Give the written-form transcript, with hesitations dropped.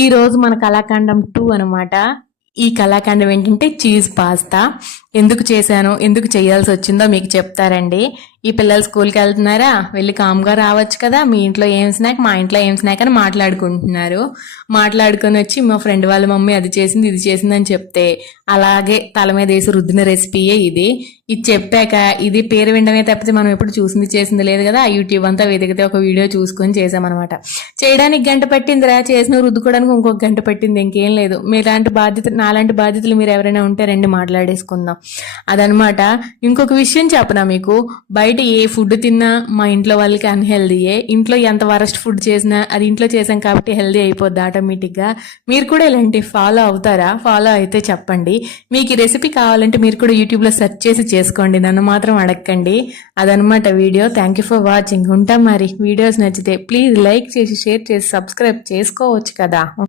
ఈ రోజు మన కళాఖండం 2 అనమాట. ఈ కళాఖండం ఏంటంటే చీజ్ పాస్తా. ఎందుకు చేశాను, ఎందుకు చేయాల్సి వచ్చిందో మీకు చెప్తారండి. ఈ పిల్లలు స్కూల్కి వెళ్తున్నారా, వెళ్ళి కామ్గా రావచ్చు కదా, మీ ఇంట్లో ఏం స్నాక్, మా ఇంట్లో ఏం స్నాక్ అని మాట్లాడుకుంటున్నారు. మాట్లాడుకొని వచ్చి మా ఫ్రెండ్ వాళ్ళ మమ్మీ అది చేసింది ఇది చేసింది అని చెప్తే అలాగే తల మీద వేసి రుద్దిన రెసిపీయే ఇది. ఇది చెప్పాక ఇది పేరు వినడమే తప్పితే మనం ఎప్పుడు చూసింది చేసింది లేదు కదా. ఆ యూట్యూబ్ అంతా వెతికితే ఒక వీడియో చూసుకొని చేసామన్నమాట. చేయడానికి గంట పట్టిందిరా, చేసిన రుద్దుకోవడానికి ఇంకొక గంట పట్టింది, ఇంకేం లేదు. మీలాంటి బాధ్యత, నాలాంటి బాధ్యతలు మీరు ఎవరైనా ఉంటే రండి మాట్లాడేసుకుందాం. అదనమాట. ఇంకొక విషయం చెప్పనా మీకు, బయట ఏ ఫుడ్ తిన్నా మా ఇంట్లో వాళ్ళకి అన్హెల్దీయే. ఇంట్లో ఎంత వరస్ట్ ఫుడ్ చేసినా అది ఇంట్లో చేసాం కాబట్టి హెల్దీ అయిపోద్ది ఆటోమేటిక్గా. మీరు కూడా ఇలాంటి ఫాలో అవుతారా? ఫాలో అయితే చెప్పండి. మీకు ఈ రెసిపీ కావాలంటే మీరు కూడా యూట్యూబ్లో సెర్చ్ చేసి చేసుకోండి, నన్ను మాత్రం అడగండి. అదనమాట video. Thank you for watching. ఉంటాం మరి. వీడియోస్ నచ్చితే ప్లీజ్ లైక్ చేసి షేర్ చేసి సబ్స్క్రైబ్ చేసుకోవచ్చు కదా.